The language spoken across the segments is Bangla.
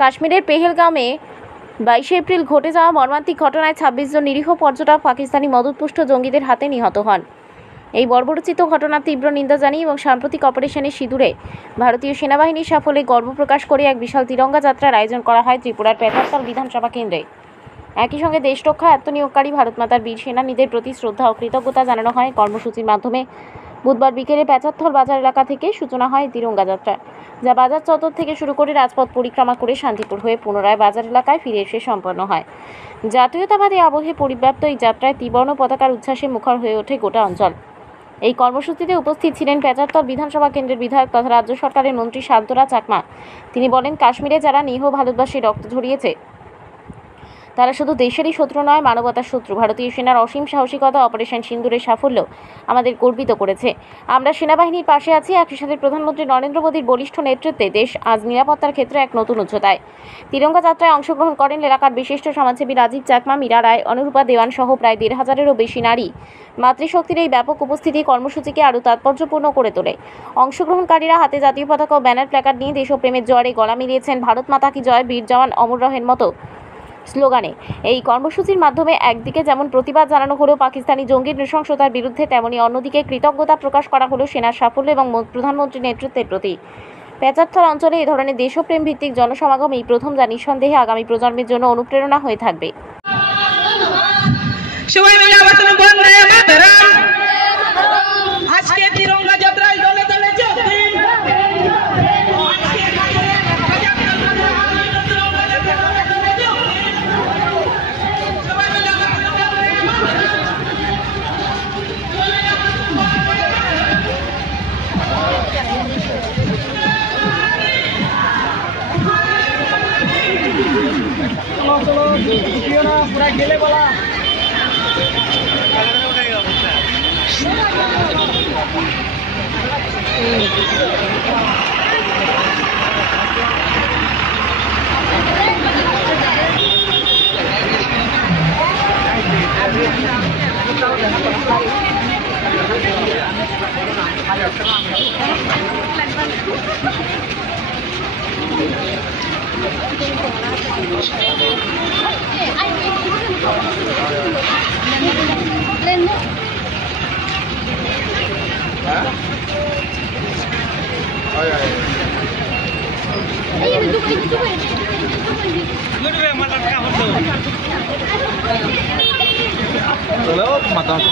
কাশ্মীরের পেহেলগামে 22 এপ্রিল ঘটে যাওয়া মর্মান্তিক ঘটনায় 26 জন নিরীহ পর্যটক পাকিস্তানি মদতপুষ্ট জঙ্গিদের হাতে নিহত হন। এই বর্বরোচিত ঘটনার তীব্র নিন্দা জানিয়ে এবং সাম্প্রতিক অপারেশনের সিঁদুরে ভারতীয় সেনাবাহিনীর সাফল্যে গর্ব প্রকাশ করে এক বিশাল তিরঙ্গা যাত্রার আয়োজন করা হয় ত্রিপুরার পেটারতল বিধানসভা কেন্দ্রে। একই সঙ্গে দেশরক্ষা আত্মনিয়োগকারী ভারতমাতার বীর সেনানীদের প্রতি শ্রদ্ধা ও কৃতজ্ঞতা জানানো হয়। কর্মসূচির মাধ্যমে বুধবার বিকেলে পেচারথল বাজার এলাকা থেকে সূচনা হয় তিরঙ্গা যাত্রা, যা বাজার চত্বর থেকে শুরু করে রাজপথ পরিক্রমা করে শান্তিপুর হয়ে পুনরায় বাজার এলাকায় ফিরে এসে সম্পন্ন হয়। জাতীয়তাবাদী আবহে পরিব্যাপ্ত এই যাত্রায় ত্রিবর্ণ পতাকার উচ্ছ্বাসে মুখর হয়ে ওঠে গোটা অঞ্চল। এই কর্মসূচিতে উপস্থিত ছিলেন পেচারথল বিধানসভা কেন্দ্রের বিধায়ক তথা রাজ্য সরকারের মন্ত্রী শান্তরা চাকমা। তিনি বলেন, কাশ্মীরে যারা নিরীহ ভারতবাসীর রক্ত ঝরিয়েছে তারা শুধু দেশেরই শত্রু নয়, মানবতার শত্রু। ভারতীয় সেনার অসীম সাহসিকতা অপারেশন সিন্দুরের সাফল্য আমাদের গর্বিত করেছে। আমরা সেনাবাহিনীর পাশে আছি। একই সাথে প্রধানমন্ত্রী নরেন্দ্র মোদীর বলিষ্ঠ নেতৃত্বে দেশ আজ নিরাপত্তার ক্ষেত্রে এক নতুন উচ্চতায়। তিরঙ্গা যাত্রায় অংশগ্রহণ করেন এলাকার বিশিষ্ট সমাজসেবী রাজীব চাকমা, মীরা রায়, অনুরূপা দেওয়ান সহ প্রায় 1,500-এরও বেশি নারী। মাতৃশক্তির এই ব্যাপক উপস্থিতি কর্মসূচিকে আরও তাৎপর্যপূর্ণ করে তোলে। অংশগ্রহণকারীরা হাতে জাতীয় পতাকা ও ব্যানার প্ল্যাকার্ড নিয়ে দেশপ্রেমের জোয়ারে গলা মিলিয়েছেন ভারত মাতা কি জয়, বীর জওয়ান অমর রহের মতো স্লোগানে। এই কর্মসূচির মাধ্যমে একদিকে যেমন প্রতিবাদ জানানো হলো পাকিস্তানি জঙ্গি নৃশংসতার বিরুদ্ধে, তেমনি অন্যদিকে কৃতজ্ঞতা প্রকাশ করা হলো সেনার সাফল্য এবং প্রধানমন্ত্রীর নেতৃত্বের প্রতি। পেচারথল অঞ্চলে এ ধরনের দেশপ্রেম ভিত্তিক জনসমাগম এই প্রথম, যা নিঃসন্দেহে আগামী প্রজন্মের জন্য অনুপ্রেরণা হয়ে থাকবে। चलो ना पूरा गेले वाला चलो माता तो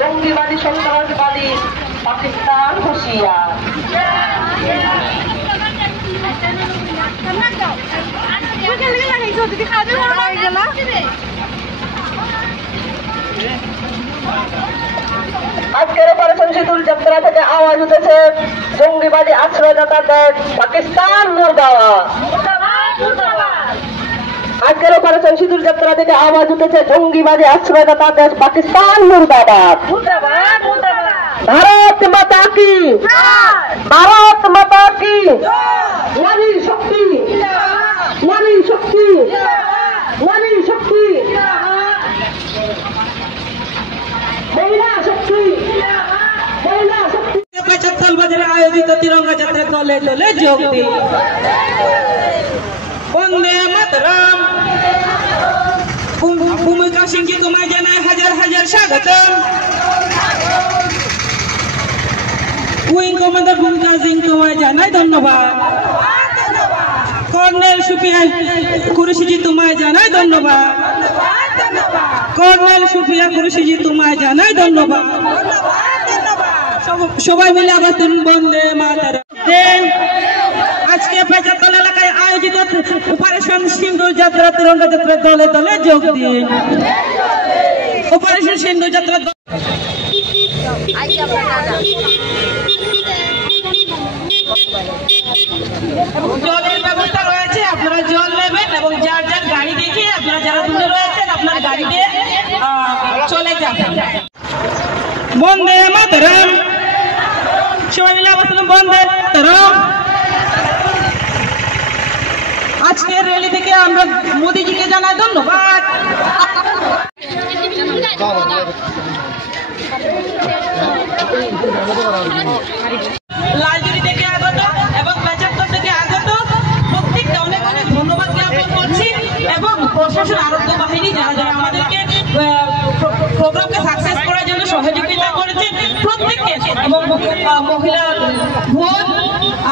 জঙ্গিবাদী সন্ত্রাসবাদী পাকিস্তান হুঁশিয়ার। আজকের অপারেশন সিঁদুর যাত্রা থেকে আওয়াজ উঠেছে জঙ্গিবাদী আশ্রয়দাতা দেশ পাকিস্তান মুর্দাবাদ। আজকের অপারেশন সিঁদুর যাত্রা থেকে আওয়াজ উঠেছে জঙ্গিবাদী আশ্রয়দাতা দেশ পাকিস্তান মুর্দাবাদ। ভারত মাতা কি, ভারত মাতা কি, নারী শক্তি, নারী শক্তি, নারী শক্তি। মহিলা শক্তি, মহিলা শক্তি। পেচাতল বাজারে আয়োজিত তিরঙ্গা যাত্রা দলে দলে যোগ দিন। বন্দে মাতরম। ভূমিকা সিংকে তোমায় জানাই হাজার হাজার স্বাগতম। উইং কমান্ডার ভূমিকা সিং তোমায় জানাই ধন্যবাদ। কর্নেল সুফিয়া কুরেশিজি তোমায় জানাই ধন্যবাদ। কর্নেল সুফিয়া কুরেশিজি তোমায় জানাই ধন্যবাদ। সবাই মিলে আবার বন্দে মাতরম। আজকে পেচাতল এলাকায় আয়োজিত অপারেশন সিন্দুর যাত্রা তিরঙ্গা যাত্রা দলে দলে যোগ দিন। অপারেশন সিন্দুর যাত্রা জলের ব্যবস্থা রয়েছে, আপনারা জল নেবেন এবং যার যার গাড়ি দেখে আপনারা যারা দূরে রয়েছেন আপনার গাড়ি দিয়ে চলে যাবেন। বন্দে মাতরম। সবাই মিলে আবার বন্দে মাতরম। আজকের র্যালি থেকে আমরা মোদিজিকে জানাই ধন্যবাদ। লালজুড়ি থেকে আগত এবং পেচাতল থেকে আগত প্রত্যেককে অনেক অনেক ধন্যবাদ জ্ঞাপন করছি এবং প্রশাসন আরোগ্য বাহিনী যারা যারা আমাদেরকে প্রোগ্রামকে সাকসেস করার জন্য সহযোগিতা করেছেন প্রত্যেককে, এবং মহিলা ভোট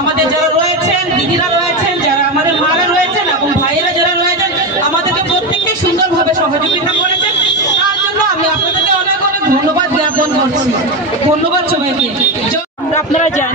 আমাদের যারা রয়েছেন, দিদিরা রয়েছেন, যারা আমাদের মারা রয়েছেন এবং ভাইয়েরা যারা রয়েছেন আমাদেরকে প্রত্যেককে সুন্দরভাবে সহযোগিতা করেছেন। তার জন্য আমি আপনাদেরকে অনেক অনেক ধন্যবাদ জ্ঞাপন করছি। ধন্যবাদ সবাইকে। আপনারা জানেন